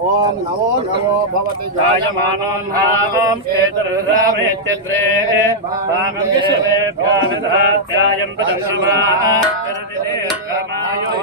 ओम नमो नमो भवति जायमानोन्हावं एतरुदामेत्यत्रे भागमेवेभ्यानिधात्यायं पदंसमा करदिने कमायो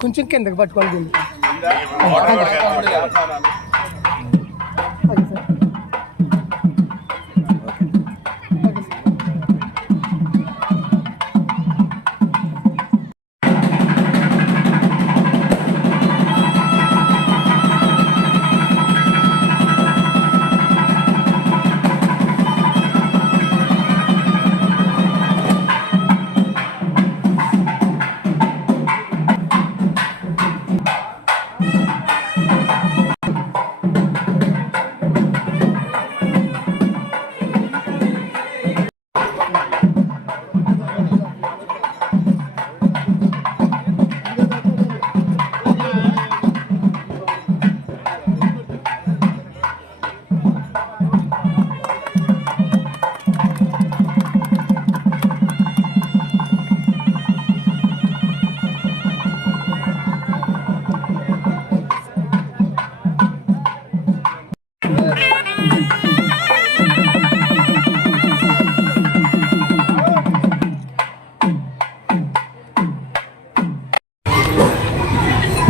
కొంచెం కిందకి పట్టుకోవాలి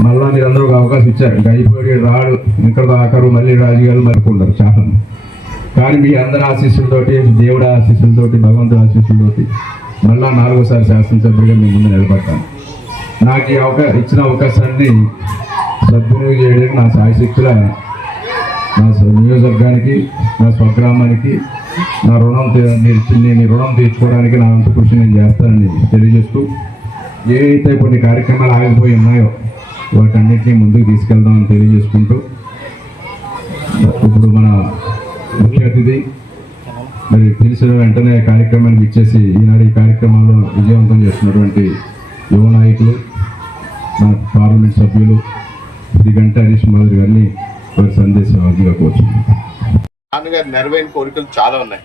మళ్ళా మీరందరూ ఒక అవకాశం ఇచ్చారు. ఇంకా అయిపోయి రాడు ఇక్కడ దాకారు మళ్ళీ రాజుగారు మరుకుంటారు చాలా. కానీ మీ అందరి ఆశీస్సులతోటి, దేవుడి ఆశీస్సులతోటి, భగవంతుడి ఆశీస్సులతోటి మళ్ళా 4వసారి శాసనసభ్యుడిగా మీ ముందు నిలబడతాను. నాకు ఈ ఇచ్చిన అవకాశాన్ని సద్వినియోగం చేయడానికి నా శాయశక్తుల నా నియోజకవర్గానికి, నా స్వగ్రామానికి నా రుణం తీర్చుకోవడానికి నా వంతు కృషి నేను చేస్తానని తెలియజేస్తూ, ఏవైతే కొన్ని కార్యక్రమాలు ఆగిపోయి ఉన్నాయో వాటన్నిటినీ ముందుకు తీసుకెళ్దామని తెలియజేసుకుంటూ, ఇప్పుడు మన ముఖ్య అతిథి మరి తెలిసిన వెంటనే కార్యక్రమానికి ఇచ్చేసి ఈనాడు ఈ కార్యక్రమంలో విజయవంతం చేస్తున్నటువంటి యువ నాయకులు, మన పార్లమెంట్ సభ్యులు శ్రీ గంటా హరీష్ మాధురి గారిని ఒక సందేశం కోరుచున్నాను. నాన్నగారు నెరవేరిన కోరికలు చాలా ఉన్నాయి.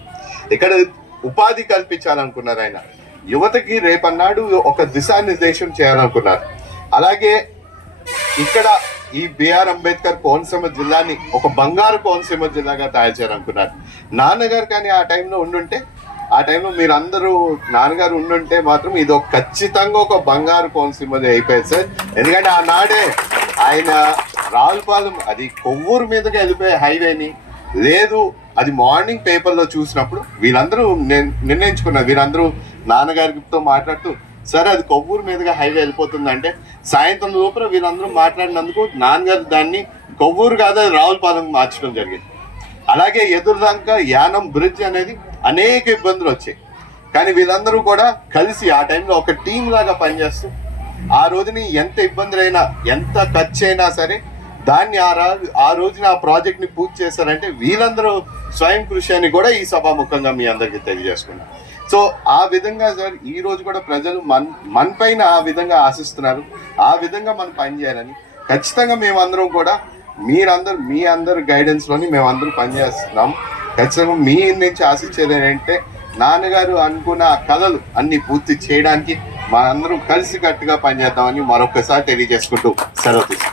ఇక్కడ ఉపాధి కల్పించాలనుకున్నారు ఆయన. యువతకి రేపన్నాడు ఒక దిశానిర్దేశం చేయాలనుకున్నారు. అలాగే ఇక్కడ ఈ బిఆర్ అంబేద్కర్ కోనసీమ జిల్లాని ఒక బంగారు కోనసీమ జిల్లాగా తయారు చేయాలనుకున్నారు. నాన్నగారు కానీ ఆ టైంలో ఉండుంటే, ఆ టైంలో మీరందరూ నాన్నగారు ఉండుంటే మాత్రం ఇది ఖచ్చితంగా ఒక బంగారు కోనసీమది అయిపోయింది సార్. ఎందుకంటే ఆనాడే ఆయన రావులపాలెం అది కొవ్వూరు మీదకి వెళ్ళిపోయే హైవేని లేదు, అది మార్నింగ్ పేపర్లో చూసినప్పుడు వీళ్ళందరూ నిర్ణయించుకున్నారు. వీరందరూ నాన్నగారితో మాట్లాడుతూ, సరే అది కొవ్వూరు మీదుగా హైవే వెళ్ళిపోతుందంటే సాయంత్రం లోపల వీళ్ళందరూ మాట్లాడినందుకు నాన్నగారు దాన్ని కొవ్వూరు కాదు రావులపాలెం మార్చడం జరిగింది. అలాగే ఎదురుదాక యానం బ్రిడ్జ్ అనేది అనేక ఇబ్బందులు వచ్చాయి. కానీ వీళ్ళందరూ కూడా కలిసి ఆ టైంలో ఒక టీం లాగా పనిచేస్తూ ఆ రోజుని ఎంత ఇబ్బందులైనా, ఎంత ఖర్చు అయినా సరే దాన్ని ఆ రోజున ఆ ప్రాజెక్ట్ని పూర్తి చేశారంటే వీళ్ళందరూ స్వయం కృషి అని కూడా ఈ సభాముఖంగా మీ అందరికీ తెలియజేసుకున్నాం. సో ఆ విధంగా సార్ ఈ రోజు కూడా ప్రజలు మన పైన ఆ విధంగా ఆశిస్తున్నారు. ఆ విధంగా మనం పనిచేయాలని ఖచ్చితంగా మేమందరం కూడా మీ అందరు గైడెన్స్లోని మేమందరం పనిచేస్తున్నాం. ఖచ్చితంగా మీ నుంచి ఆశించేది ఏంటంటే నాన్నగారు అనుకున్న కళలు అన్ని పూర్తి చేయడానికి మనందరం కలిసి కట్టుగా పనిచేద్దామని మరొకసారి తెలియజేసుకుంటూ సెలవు తీసుకుంటాం.